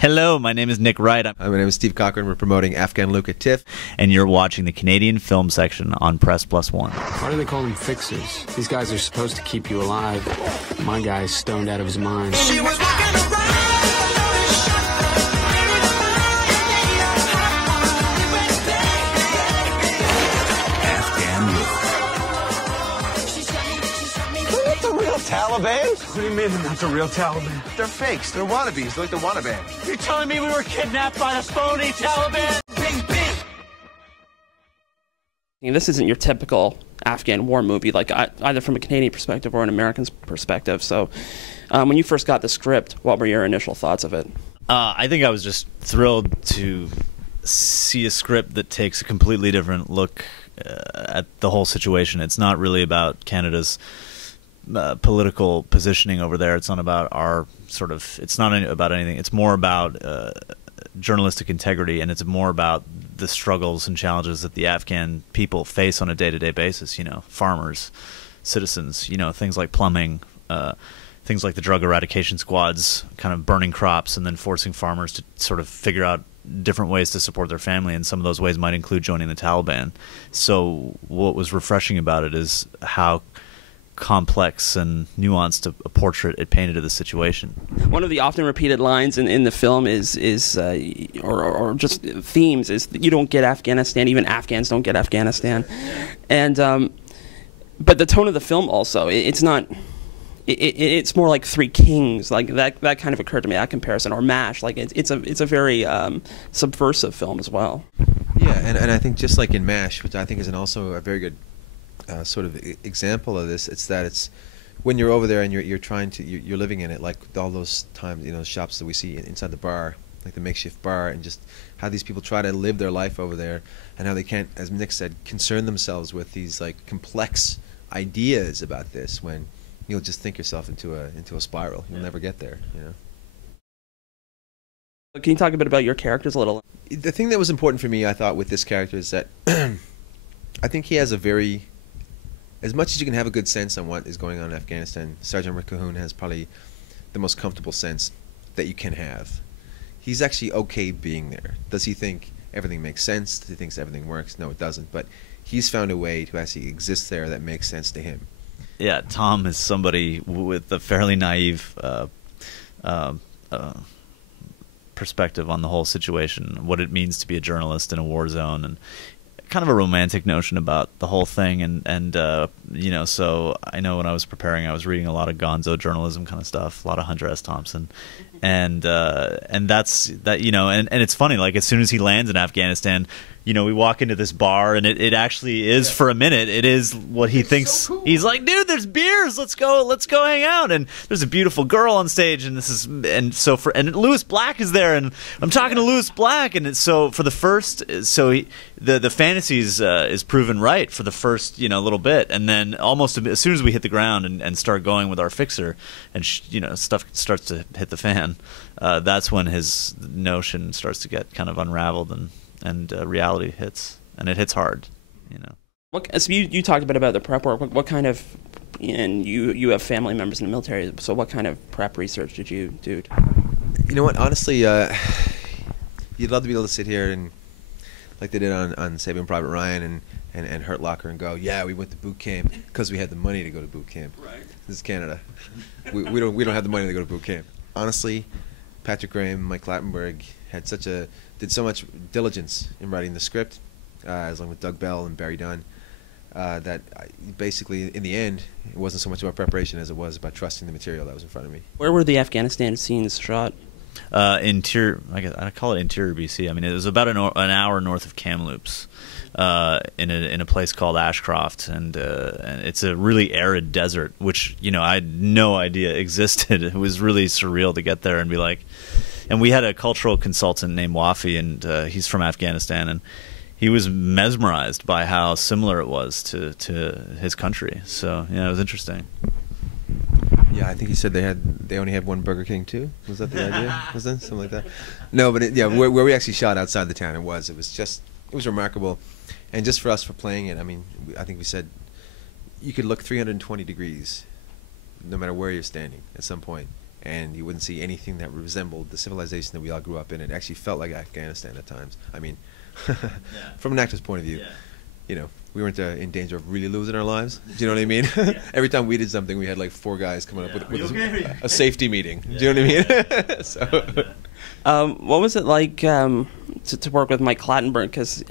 Hello, my name is Nick Wright. My name is Steve Cochrane. We're promoting Afghan Luke at TIFF. And you're watching the Canadian film section on Press Plus One. Why do they call them fixers? These guys are supposed to keep you alive. My guy's stoned out of his mind. She was walking around. Taliban? What do you mean they're not the real Taliban? They're fakes. They're wannabes. They're like the Wannaband. You're telling me we were kidnapped by the phony Taliban? Bing, bing. This isn't your typical Afghan war movie, like either from a Canadian perspective or an American perspective. So when you first got the script, what were your initial thoughts of it? I think I was just thrilled to see a script that takes a completely different look at the whole situation. It's not really about Canada's political positioning over there. It's not about our sort of, it's not about anything. It's more about journalistic integrity, and it's more about the struggles and challenges that the Afghan people face on a day-to-day basis. You know, farmers, citizens, you know, things like plumbing, things like the drug eradication squads kind of burning crops and then forcing farmers to sort of figure out different ways to support their family, and some of those ways might include joining the Taliban. So what was refreshing about it is how complex and nuanced a portrait it painted of the situation. One of the often repeated lines in the film is or just themes is that you don't get Afghanistan, even Afghans don't get Afghanistan. And but the tone of the film also, it's not, it's more like Three Kings, like that kind of occurred to me, that comparison, or MASH. Like it's a very subversive film as well. Yeah, and I think just like in MASH, which I think is also a very good sort of example of this, it's when you're over there and you're trying to, you're living in it, like all those times, you know, shops that we see inside the bar, like the makeshift bar, and just how these people try to live their life over there, and how they can't, as Nick said, concern themselves with these like complex ideas about this, when you'll just think yourself into a spiral. You'll never get there, you know. Can you talk a bit about your characters a little? The thing that was important for me, I thought, with this character is that I think he has a very, as much as you can have a good sense on what is going on in Afghanistan, Sergeant Rick Cahoon has probably the most comfortable sense that you can have. He's actually okay being there. Does he think everything makes sense? Does he think everything works? No, it doesn't. But he's found a way to actually exist there that makes sense to him. Yeah, Tom is somebody with a fairly naive perspective on the whole situation, what it means to be a journalist in a war zone, and kind of a romantic notion about the whole thing, and you know, so I know when I was preparing, I was reading a lot of gonzo journalism kind of stuff, a lot of Hunter S. Thompson, and that's that, you know, and it's funny, like as soon as he lands in Afghanistan, you know, we walk into this bar, and it actually is, for a minute, it is what he thinks. So cool. He's like, dude, there's beers, let's go hang out, and there's a beautiful girl on stage, and and Lewis Black is there, and I'm talking to Lewis Black, and so for the first, so the fantasies is proven right for the first, you know, little bit, and then almost as soon as we hit the ground and start going with our fixer, and you know, stuff starts to hit the fan, that's when his notion starts to get kind of unraveled, and reality hits, and it hits hard, you know. So you talked a bit about the prep work. What kind of, and you have family members in the military, so what kind of prep research did you do? You know what, honestly, you'd love to be able to sit here and, like they did on Saving Private Ryan and Hurt Locker, and go, yeah, we went to boot camp because we had the money to go to boot camp. Right. This is Canada. we don't have the money to go to boot camp. Honestly, Patrick Graham, Mike Clattenburg did so much diligence in writing the script, along with Doug Bell and Barry Dunn, that basically, in the end, it wasn't so much about preparation as it was about trusting the material that was in front of me. Where were the Afghanistan scenes shot? Interior, I call it interior BC. I mean, it was about an hour north of Kamloops, in a place called Ashcroft, and it's a really arid desert, which, you know, I had no idea existed. It was really surreal to get there and be like, and we had a cultural consultant named Wafi, and he's from Afghanistan, and he was mesmerized by how similar it was to his country. So yeah, it was interesting. Yeah, I think he said they only had one Burger King too. Was that the idea? Was that something like that? No, but yeah, where we actually shot outside the town, it was remarkable, and just for us for playing it, I mean, I think we said you could look 320 degrees, no matter where you're standing at some point, and you wouldn't see anything that resembled the civilization that we all grew up in. It actually felt like Afghanistan at times. I mean, from an actor's point of view, you know, we weren't in danger of really losing our lives. Do you know what I mean? Every time we did something, we had like 4 guys coming up with a safety meeting. Do you know what I mean? So. What was it like to work with Mike Clattenburg? Because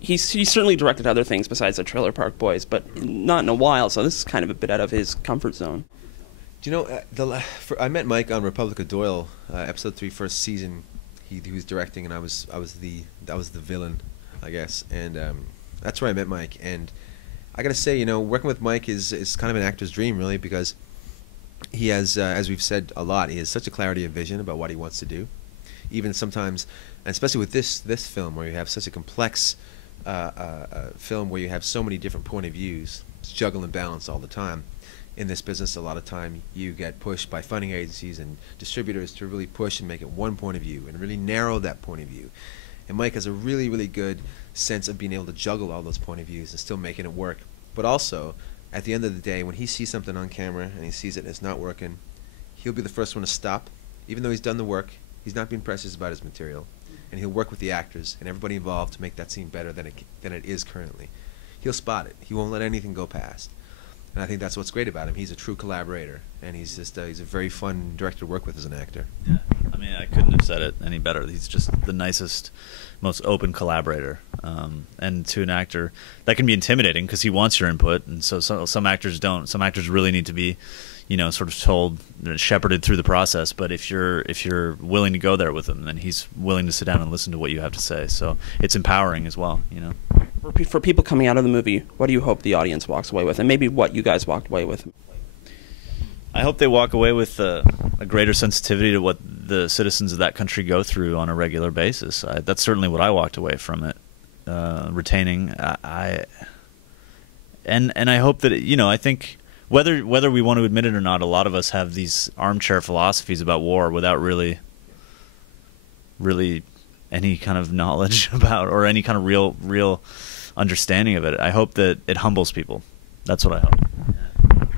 he certainly directed other things besides the Trailer Park Boys, but not in a while, so this is kind of a bit out of his comfort zone. Do you know, I met Mike on Republic of Doyle, episode 3, first season. He was directing, and I was the villain, I guess, and that's where I met Mike. And I gotta say, you know, working with Mike is kind of an actor's dream, really, because he has, as we've said a lot, he has such a clarity of vision about what he wants to do. Even sometimes, and especially with this film, where you have such a complex film where you have so many different point of views, it's juggle and balance all the time. In this business, a lot of time you get pushed by funding agencies and distributors to really push and make it one point of view and really narrow that point of view. And Mike has a really, really good sense of being able to juggle all those point of views and still making it work. But also, at the end of the day, when he sees something on camera and he sees it and it's not working, he'll be the first one to stop. Even though he's done the work, he's not being precious about his material. And he'll work with the actors and everybody involved to make that scene better than it is currently. He'll spot it. He won't let anything go past. And I think that's what's great about him. He's a true collaborator, and he's a very fun director to work with as an actor. Yeah. I mean, I couldn't have said it any better. He's just the nicest, most open collaborator. And to an actor, that can be intimidating because he wants your input, and so some actors don't. Some actors really need to be, you know, sort of told, shepherded through the process. But if you're willing to go there with him, then he's willing to sit down and listen to what you have to say. So it's empowering as well, you know. For people coming out of the movie, what do you hope the audience walks away with, and maybe what you guys walked away with? I hope they walk away with a greater sensitivity to what the citizens of that country go through on a regular basis. That's certainly what I walked away from it, retaining. And I hope that you know, I think whether we want to admit it or not, a lot of us have these armchair philosophies about war without really any kind of knowledge about or any kind of real understanding of it. I hope that it humbles people. That's what I hope.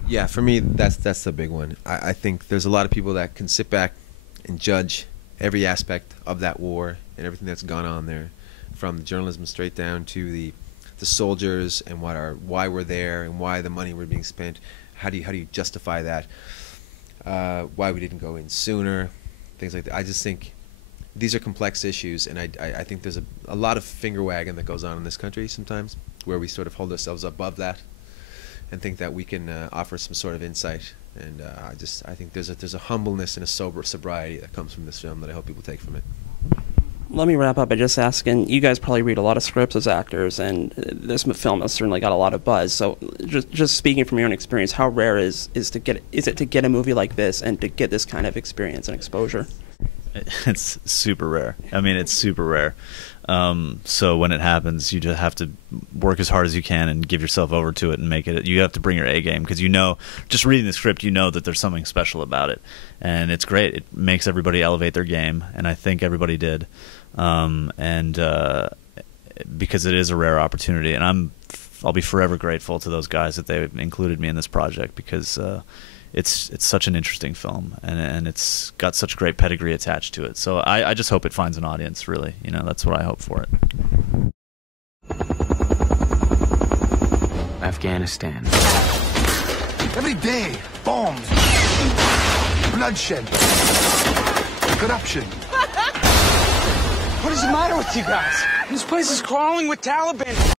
Yeah, for me, that's the big one. I think there's a lot of people that can sit back and judge every aspect of that war and everything that's gone on there, from the journalism straight down to the soldiers and why we're there and why the money we're being spent. How do you justify that? Why we didn't go in sooner? Things like that. I just think these are complex issues, and I think there's a lot of finger wagging that goes on in this country sometimes, where we sort of hold ourselves above that and think that we can offer some sort of insight. And I think there's a humbleness and a sobriety that comes from this film that I hope people take from it. Let me wrap up by just asking, you guys probably read a lot of scripts as actors, and this film has certainly got a lot of buzz. So just speaking from your own experience, how rare is it to get a movie like this and to get this kind of experience and exposure? It's super rare. I mean, it's super rare. So when it happens, you just have to work as hard as you can and give yourself over to it and make it. You have to bring your A game because you know, just reading the script, you know that there's something special about it, and it's great. It makes everybody elevate their game, and I think everybody did. Because it is a rare opportunity, and I'll be forever grateful to those guys that they included me in this project because it's such an interesting film, and it's got such great pedigree attached to it. So I just hope it finds an audience, really. You know, that's what I hope for it. Afghanistan. Every day, bombs, bloodshed, corruption. What is the matter with you guys? This place is crawling with Taliban.